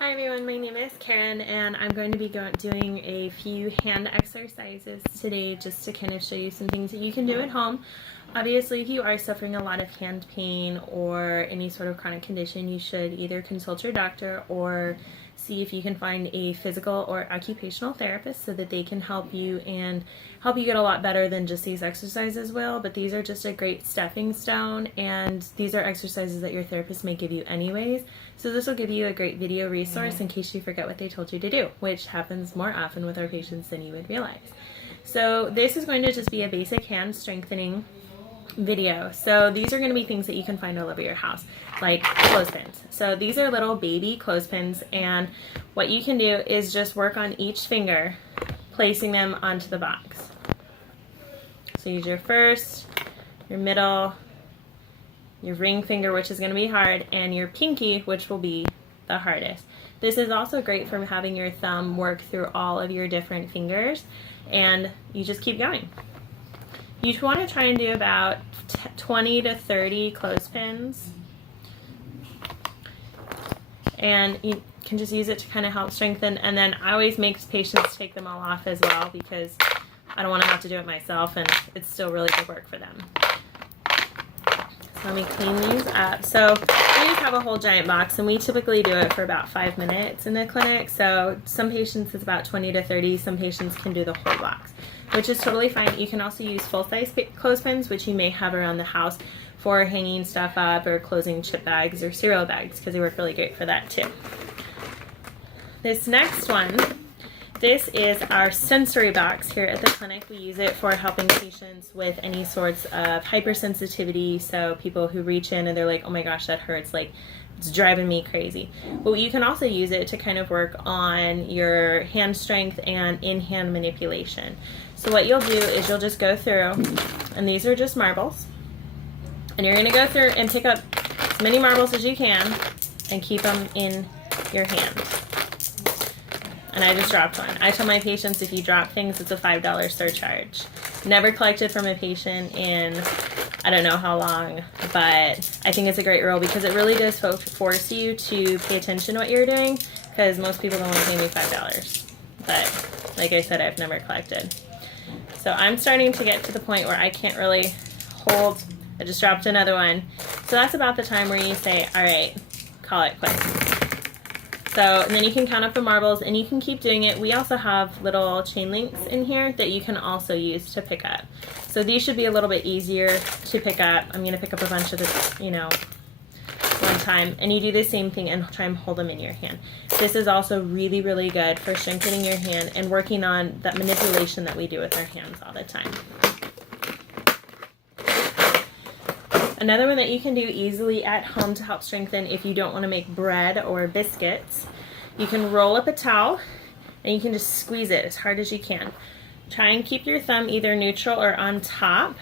Hi everyone, my name is Karen and I'm going to be doing a few hand exercises today just to kind of show you some things that you can do at home. Obviously, if you are suffering a lot of hand pain or any sort of chronic condition, you should either consult your doctor or see if you can find a physical or occupational therapist so that they can help you and help you get a lot better than just these exercises will. But these are just a great stepping stone, and these are exercises that your therapist may give you anyways. So this will give you a great video resource in case you forget what they told you to do, which happens more often with our patients than you would realize. So this is going to just be a basic hand strengthening video. So these are going to be things that you can find all over your house, like clothespins. So these are little baby clothespins, and what you can do is just work on each finger, placing them onto the box. So use your first, your middle, your ring finger, which is going to be hard, and your pinky, which will be the hardest. This is also great for having your thumb work through all of your different fingers, and you just keep going. You want to try and do about 20 to 30 clothespins, and you can just use it to kind of help strengthen. And then I always make patients take them all off as well because I don't want to have to do it myself, and it's still really good work for them. So let me clean these up. So we just have a whole giant box, and we typically do it for about 5 minutes in the clinic. So some patients it's about 20 to 30. Some patients can do the whole box, which is totally fine. You can also use full-size clothespins, which you may have around the house for hanging stuff up or closing chip bags or cereal bags, because they work really great for that too. This next one, this is our sensory box here at the clinic. We use it for helping patients with any sorts of hypersensitivity. So people who reach in and they're like, oh my gosh, that hurts, like it's driving me crazy. But you can also use it to kind of work on your hand strength and in-hand manipulation. So what you'll do is you'll just go through, and these are just marbles, and you're going to go through and pick up as many marbles as you can and keep them in your hand. And I just dropped one. I tell my patients if you drop things, it's a $5 surcharge. Never collected from a patient in I don't know how long, but I think it's a great rule because it really does force you to pay attention to what you're doing, because most people don't want to pay me $5. But like I said, I've never collected. So I'm starting to get to the point where I can't really hold. I just dropped another one. So that's about the time where you say, all right, call it quits. So, and then you can count up the marbles, and you can keep doing it. We also have little chain links in here that you can also use to pick up. So these should be a little bit easier to pick up. I'm going to pick up a bunch of this, one time. And you do the same thing and try and hold them in your hand. This is also really, really good for strengthening your hand and working on that manipulation that we do with our hands all the time. Another one that you can do easily at home to help strengthen if you don't want to make bread or biscuits, you can roll up a towel and you can just squeeze it as hard as you can. Try and keep your thumb either neutral or on top.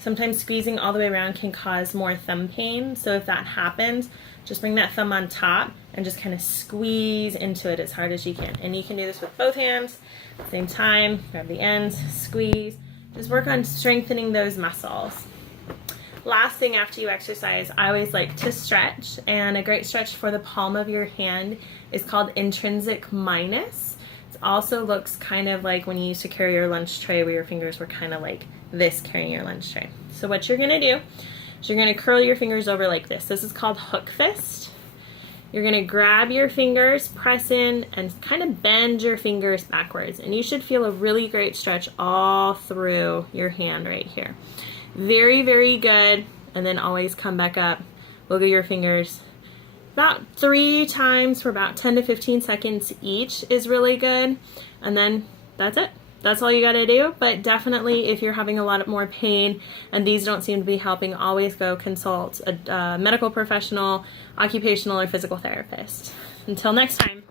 Sometimes squeezing all the way around can cause more thumb pain, so if that happens, just bring that thumb on top and just kind of squeeze into it as hard as you can. And you can do this with both hands at the same time. Grab the ends, squeeze. Just work on strengthening those muscles. Last thing after you exercise, I always like to stretch, and a great stretch for the palm of your hand is called intrinsic minus. It also looks kind of like when you used to carry your lunch tray, where your fingers were kind of like this carrying your lunch tray. So what you're going to do is you're going to curl your fingers over like this. This is called hook fist. You're going to grab your fingers, press in, and kind of bend your fingers backwards, and you should feel a really great stretch all through your hand right here. Very, very good. And then always come back up. Wiggle your fingers about 3 times for about 10 to 15 seconds each is really good. And then that's it. That's all you got to do. But definitely, if you're having a lot more pain and these don't seem to be helping, always go consult a medical professional, occupational or physical therapist. Until next time.